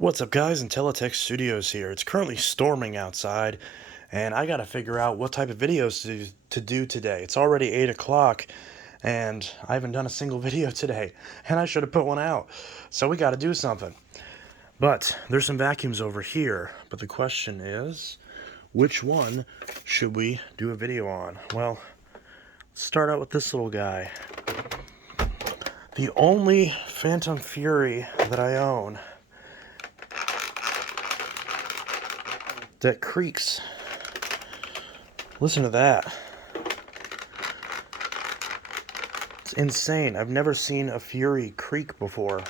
What's up guys, Intellitech Studios here. It's currently storming outside and I gotta figure out what type of videos to do today. It's already 8 o'clock and I haven't done a single video today and I should have put one out. So we gotta do something. But there's some vacuums over here, but the question is, which one should we do a video on? Well, let's start out with this little guy. The only Fantom Fury that I own that creaks. Listen to that. It's insane. I've never seen a Fury creak before.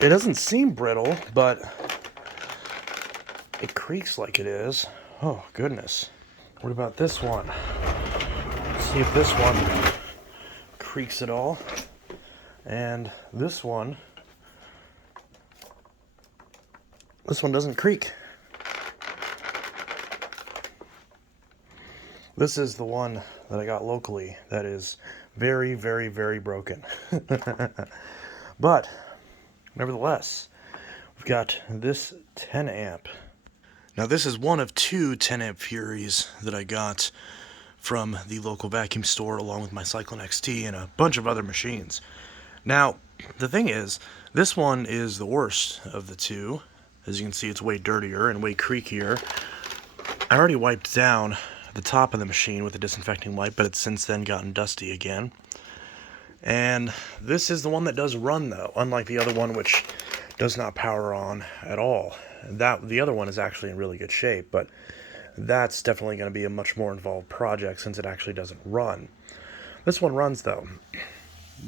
It doesn't seem brittle, but it creaks like it is. Oh, goodness. What about this one? Let's see if this one creaks at all. And this one doesn't creak. This is the one that I got locally that is very, very, very broken. But, nevertheless, we've got this 10 amp. Now this is one of two 10 amp Furies that I got from the local vacuum store along with my Cyclone XT and a bunch of other machines. Now, the thing is, this one is the worst of the two. As you can see, it's way dirtier and way creakier. I already wiped down the top of the machine with a disinfecting wipe, but it's since then gotten dusty again. And this is the one that does run, though, unlike the other one, which does not power on at all. The other one is actually in really good shape, but that's definitely going to be a much more involved project since it actually doesn't run. This one runs, though,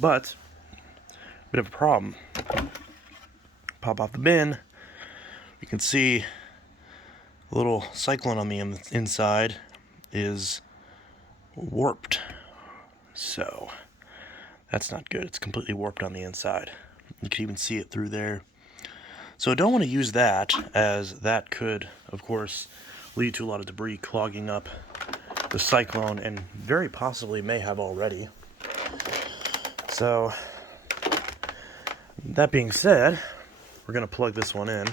but a bit of a problem. Pop off the bin. You can see the little Cyclone on the inside is warped. So, that's not good. It's completely warped on the inside. You can even see it through there. So I don't want to use that, as that could, of course, lead to a lot of debris clogging up the Cyclone, and very possibly may have already. So, that being said, we're going to plug this one in.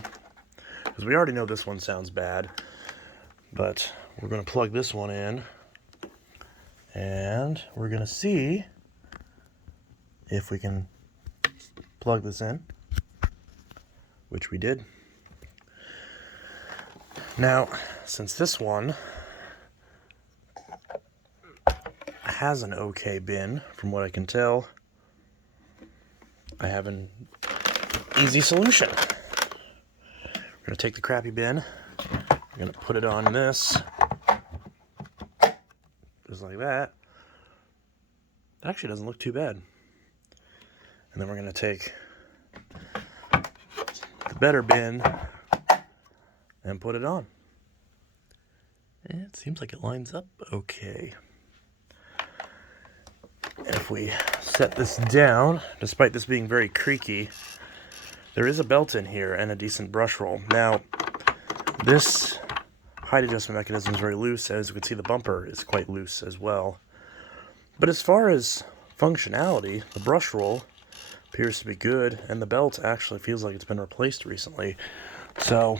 Because we already know this one sounds bad, but we're going to plug this one in, and we're going to see if we can plug this in, which we did. Now, since this one has an okay bin, from what I can tell, I have an easy solution. We're going to take the crappy bin, we're going to put it on this, just like that. That actually doesn't look too bad. And then we're going to take the better bin and put it on. And it seems like it lines up okay. And if we set this down, despite this being very creaky, there is a belt in here and a decent brush roll. Now, this height adjustment mechanism is very loose. As you can see, the bumper is quite loose as well. But as far as functionality, the brush roll appears to be good, and the belt actually feels like it's been replaced recently. So,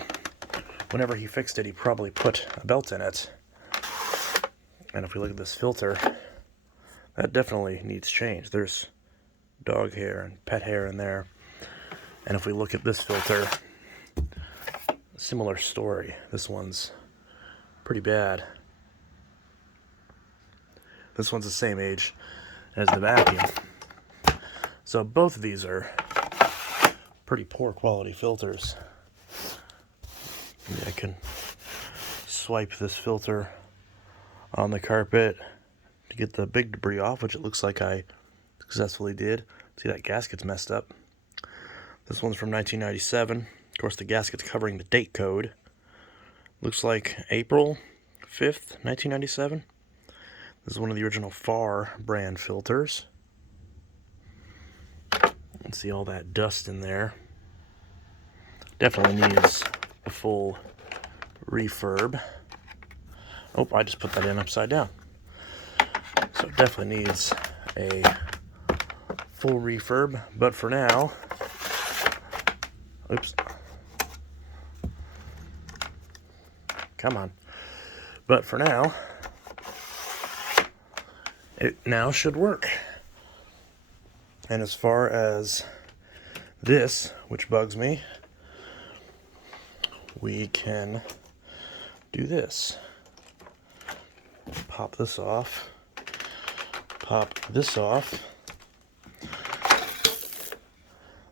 whenever he fixed it, he probably put a belt in it. And if we look at this filter, that definitely needs change. There's dog hair and pet hair in there. And if we look at this filter, similar story. This one's pretty bad. This one's the same age as the vacuum. So both of these are pretty poor quality filters. Maybe I can swipe this filter on the carpet to get the big debris off, which it looks like I successfully did. See, that gasket's messed up. This one's from 1997. Of course, the gasket's covering the date code. Looks like April 5th, 1997. This is one of the original FAR brand filters. You can see all that dust in there. Definitely needs a full refurb. Oh, I just put that in upside down. So it definitely needs a full refurb, but for now, Oops. Come on. But for now, it now should work. And as far as this, which bugs me, we can do this. Pop this off. Pop this off.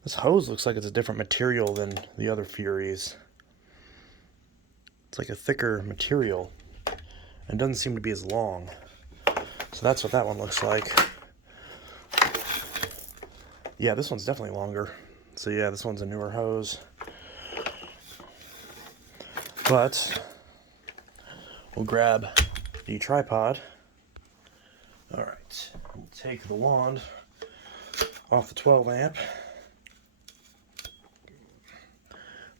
This hose looks like it's a different material than the other Furies. It's like a thicker material and doesn't seem to be as long. So that's what that one looks like. Yeah, this one's definitely longer. So yeah, this one's a newer hose. But we'll grab the tripod. All right, we'll take the wand off the 12 amp.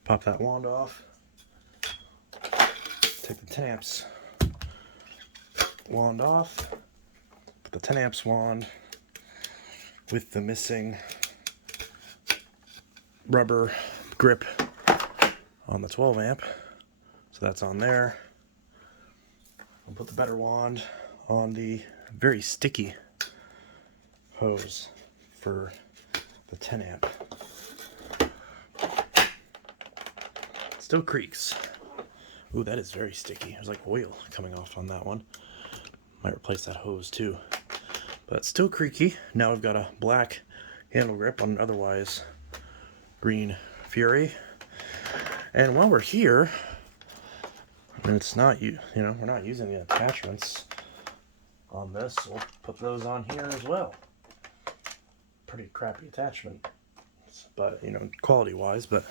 Pop that wand off. Take the 10 amps wand off. Put the 10 amps wand with the missing rubber grip on the 12 amp. So that's on there. I'll put the better wand on the very sticky hose for the 10 amp. It still creaks. Ooh, that is very sticky. There's like oil coming off on that one. Might replace that hose too. But it's still creaky. Now we've got a black handle grip on an otherwise green Fury. And while we're here, and it's not, you know, we're not using the attachments on this. We'll put those on here as well. Pretty crappy attachment, but you know, quality-wise, but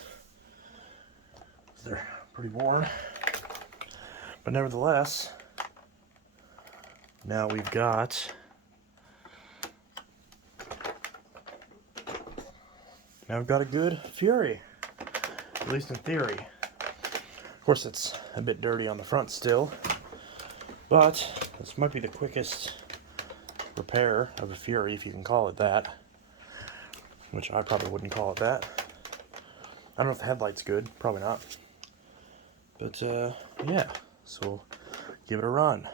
they're pretty worn. But nevertheless, now we've got a good Fury, at least in theory. Of course, it's a bit dirty on the front still, but this might be the quickest repair of a Fury, if you can call it that, which I probably wouldn't call it that. I don't know if the headlight's good, probably not. But yeah, so we'll give it a run.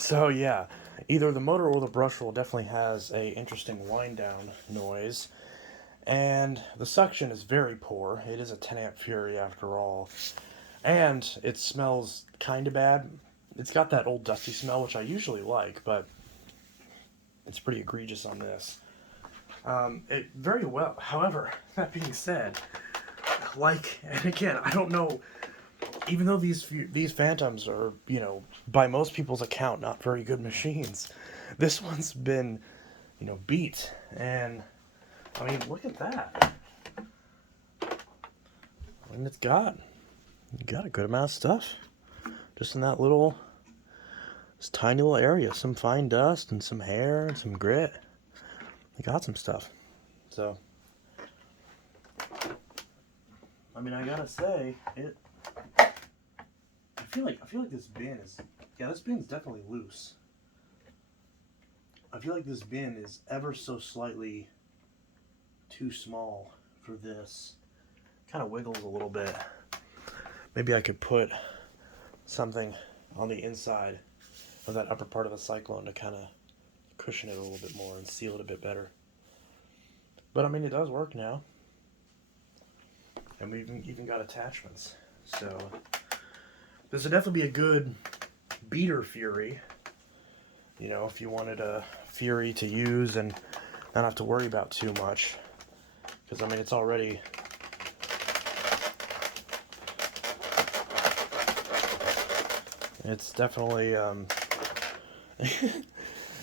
So yeah, either the motor or the brush roll definitely has a interesting wind down noise, and the suction is very poor. It is a 10 amp Fury after all, and it smells kind of bad. It's got that old dusty smell, which I usually like, but it's pretty egregious on this. It very well. However, that being said, and again, I don't know. Even though these Fantoms are, you know, by most people's account, not very good machines, this one's been, you know, beat. And, I mean, look at that. I mean, it's got a good amount of stuff. Just in that this tiny little area. Some fine dust and some hair and some grit. It got some stuff. So, I mean, I gotta say, I feel like this bin is, this bin's definitely loose. I feel like this bin is ever so slightly too small for this. Kind of wiggles a little bit. Maybe I could put something on the inside of that upper part of the cyclone to kind of cushion it a little bit more and seal it a bit better. But I mean, it does work now. And we've even got attachments. So this would definitely be a good beater Fury. You know, if you wanted a Fury to use and not have to worry about too much. Because, I mean, it's already... It's definitely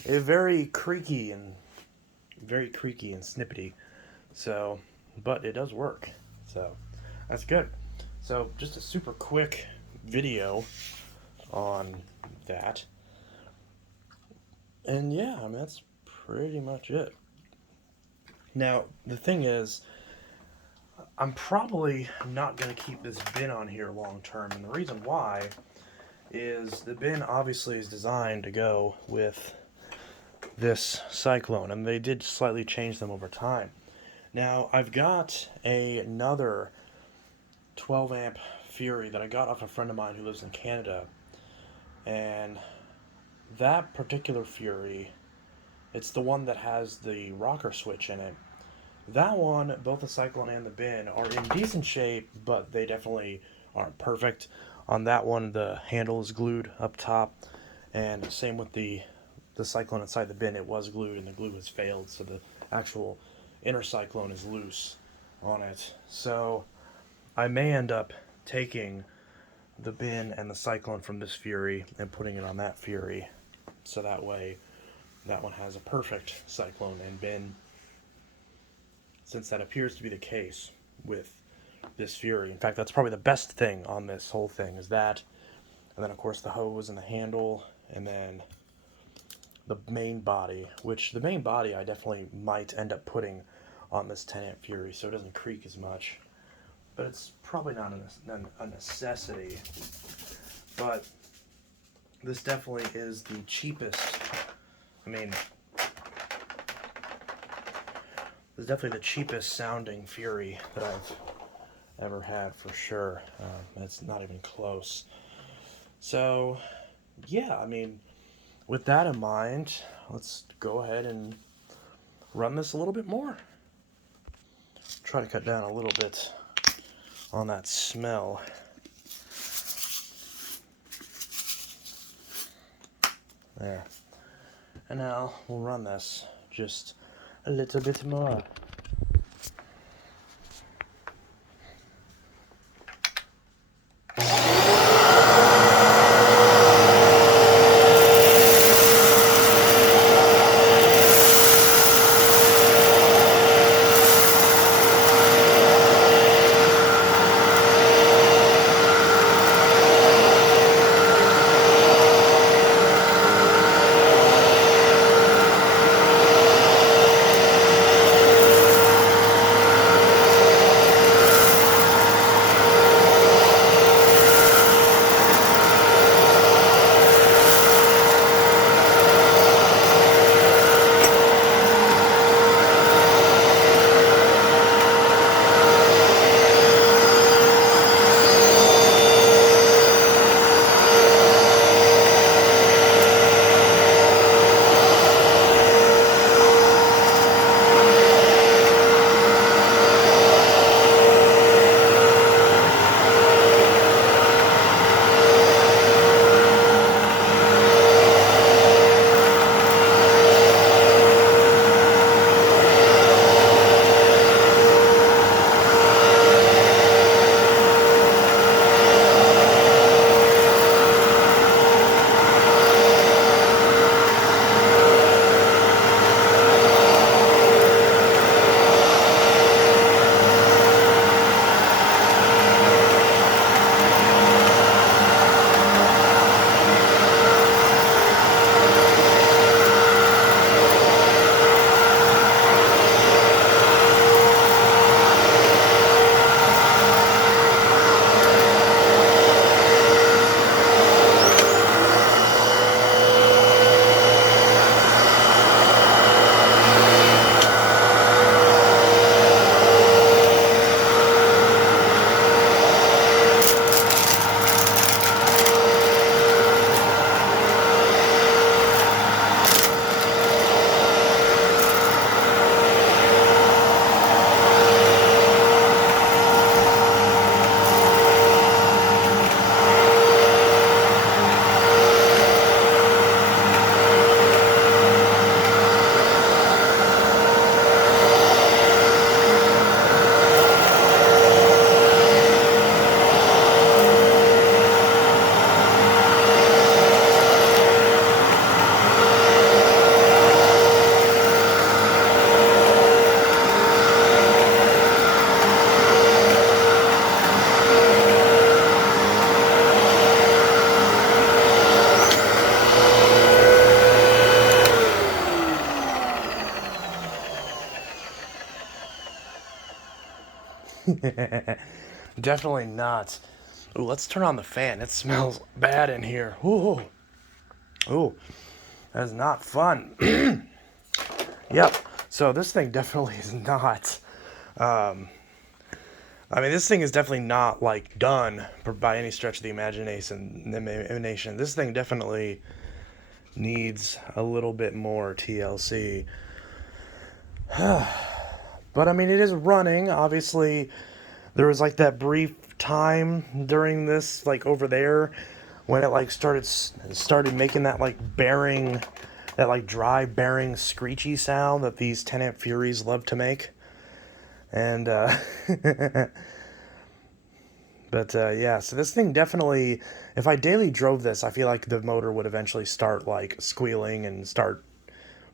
very creaky and snippety. So, but it does work. So, that's good. So, just a super quick video on that. And yeah, I mean, that's pretty much it. Now, the thing is, I'm probably not going to keep this bin on here long term. And the reason why is the bin obviously is designed to go with this Cyclone. And they did slightly change them over time. Now, I've got another 12 amp Fury that I got off a friend of mine who lives in Canada. And that particular Fury, it's the one that has the rocker switch in it. That one, both the Cyclone and the bin, are in decent shape, but they definitely aren't perfect. On that one, the handle is glued up top, and same with the Cyclone inside the bin. It was glued, and the glue has failed, so the actual inner Cyclone is loose on it. So I may end up taking the bin and the Cyclone from this Fury and putting it on that Fury, so that way that one has a perfect Cyclone and bin, since that appears to be the case with this Fury. In fact, that's probably the best thing on this whole thing, is that, and then of course the hose and the handle, and then the main body, which the main body I definitely might end up putting on this 10 amp Fury so it doesn't creak as much, but it's probably not a necessity. But this definitely is the cheapest. I mean, this is definitely the cheapest sounding Fury that I've ever had, for sure. It's not even close. So, yeah, I mean, with that in mind, let's go ahead and run this a little bit more. Try to cut down a little bit on that smell. There. And now we'll run this just a little bit more. Definitely not. Ooh, let's turn on the fan. It smells bad in here. Ooh. Ooh. That is not fun. Yep. So this thing definitely is not. I mean, this thing is definitely not like done by any stretch of the imagination. This thing definitely needs a little bit more TLC. But I mean, it is running. Obviously, there was like that brief time during this, like over there, when it like started making that like bearing, that like dry bearing screechy sound that these 10 amp Furies love to make. And but yeah, so this thing definitely, if I daily drove this, I feel like the motor would eventually start like squealing and start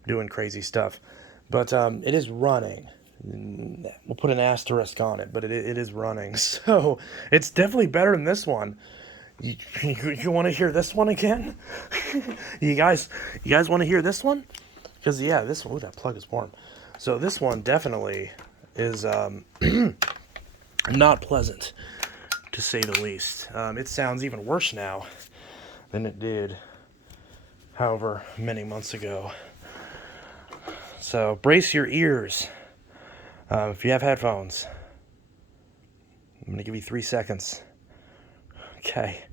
doing crazy stuff. But it is running. We'll put an asterisk on it, but it is running. So it's definitely better than this one. You want to hear this one again? you guys want to hear this one? Because yeah, this one. Ooh, that plug is warm. So this one definitely is not pleasant, to say the least. It sounds even worse now than it did however many months ago. So brace your ears if you have headphones. I'm going to give you 3 seconds. Okay.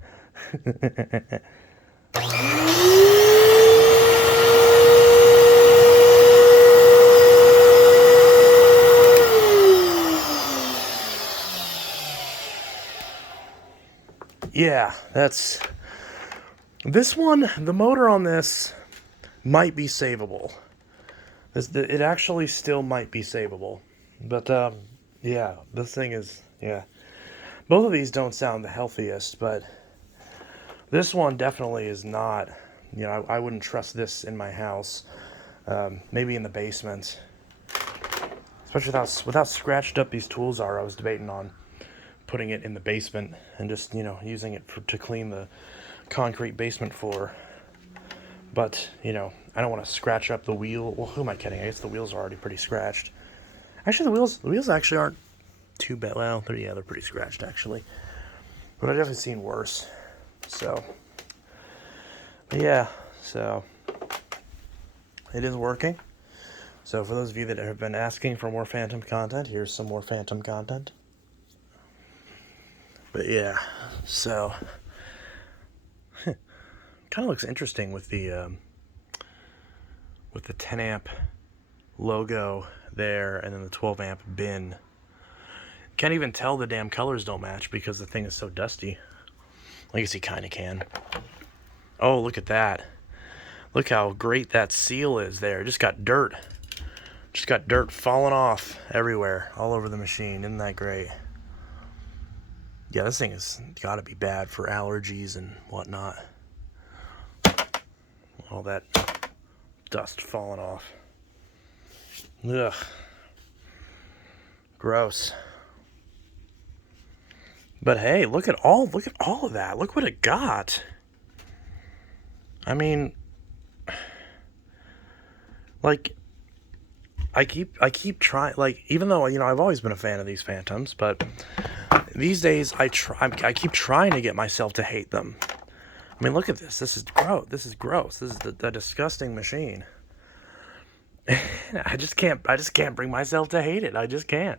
Yeah, that's... This one, the motor on this might be savable. It actually still might be savable. But, yeah, this thing is... Yeah. Both of these don't sound the healthiest, but this one definitely is not. You know, I wouldn't trust this in my house. Maybe in the basement. Especially with how scratched up these tools are. I was debating on putting it in the basement and just, you know, using it to clean the concrete basement floor. But, you know, I don't want to scratch up the wheel. Well, who am I kidding? I guess the wheels are already pretty scratched. Actually, the wheels actually aren't too bad. Well, they're pretty scratched, actually. But I've definitely seen worse. So, yeah, so it is working. So for those of you that have been asking for more Fantom content, here's some more Fantom content. But yeah, so kind of looks interesting with the 10 amp logo there and then the 12 amp bin. Can't even tell the damn colors don't match because the thing is so dusty. I guess you kind of can. Oh, look at that. Look how great that seal is there. Just got dirt. Just got dirt falling off everywhere, all over the machine. Isn't that great? Yeah, this thing has got to be bad for allergies and whatnot. All that dust falling off. Ugh. Gross. But hey, look at all of that. Look what it got. I mean, like, I keep trying, like, even though, you know, I've always been a fan of these Fantoms, but these days I keep trying to get myself to hate them. I mean, look at this. This is gross. This is gross. This is the disgusting machine. I just can't bring myself to hate it. I just can't.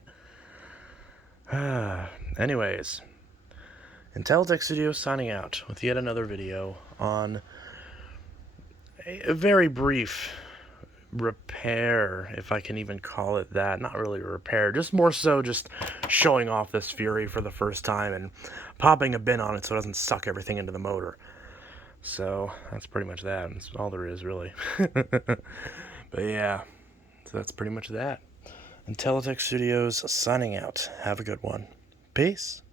Anyways, Intellitech Studios signing out with yet another video on a very brief repair, if I can even call it that. Not really a repair, just more so just showing off this Fury for the first time and popping a bin on it so it doesn't suck everything into the motor. So that's pretty much that. That's all there is, really. But yeah, so that's pretty much that. Intellitech Studios signing out. Have a good one. Peace.